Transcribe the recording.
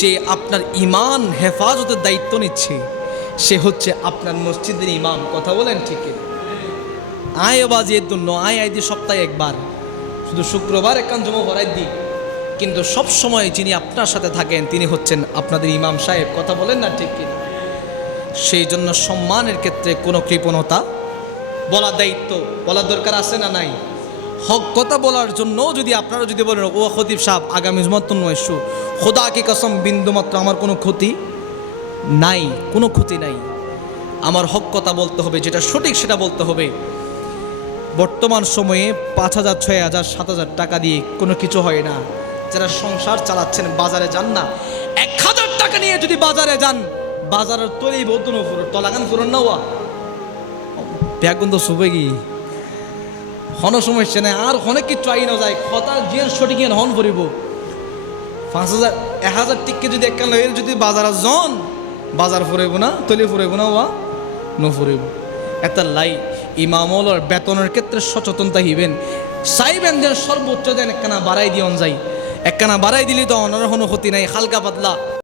যে আপনার ইমান হেফাজতের দায়িত্ব নিচ্ছে সে হচ্ছে আপনার মসজিদের ইমাম। কথা বলেন ঠিক? আয় বাজিয়ে জন্য আয় দিয়ে সপ্তাহে একবার, শুধু শুক্রবার একখান জমা ভরাই দিই, কিন্তু সব সময় যিনি আপনার সাথে থাকেন তিনি হচ্ছেন আপনাদের ইমাম সাহেব। কথা বলেন না ঠিক কিনা? সেই জন্য সম্মানের ক্ষেত্রে কোনো কৃপণতা, বলার দায়িত্ব বলার দরকার আছে না নাই? হক কথা বলার জন্য যদি আপনারা যদি বলেন ও খতিব সাহেব আগামী জুমাতুন নয়শো খোদা কি কসম বিন্দুমাত্র আমার কোনো ক্ষতি নাই, কোনো ক্ষতি নাই। আমার হক কথা বলতে হবে, যেটা সঠিক সেটা বলতে হবে। বর্তমান সময়ে 5,000 6,000 7,000 টাকা দিয়ে কোনো কিছু হয় না। যারা সংসার চালাচ্ছেন বাজারে যান না, 1,000 টাকা নিয়ে যদি বাজারে যান, বাজারের তৈরি বৌদ্ধন ফুরো তলাগান ফুরন না ওয়া ব্যাগুন তো শুবে কি হন সমস্যা নেই। আর অনেক কিছু আই না যায় কথা জিয়ান সঠিক হন ফুরিব 5,000 1,000 টিকে যদি একখান যদি বাজারে জন বাজার ফুরাইব না, তলি ফুরাইব না ওয়া ন ফুরাইব। একটা লাই ইমামলর বেতনের ক্ষেত্রে সচেতনতা হইবেন, চাইবেন যেন সর্বোচ্চ দেন একখানা বাড়াই দিয়ন যায়। একখানা বাড়াই দিলে তো অনার কোনো ক্ষতি নাই, হালকা পাতলা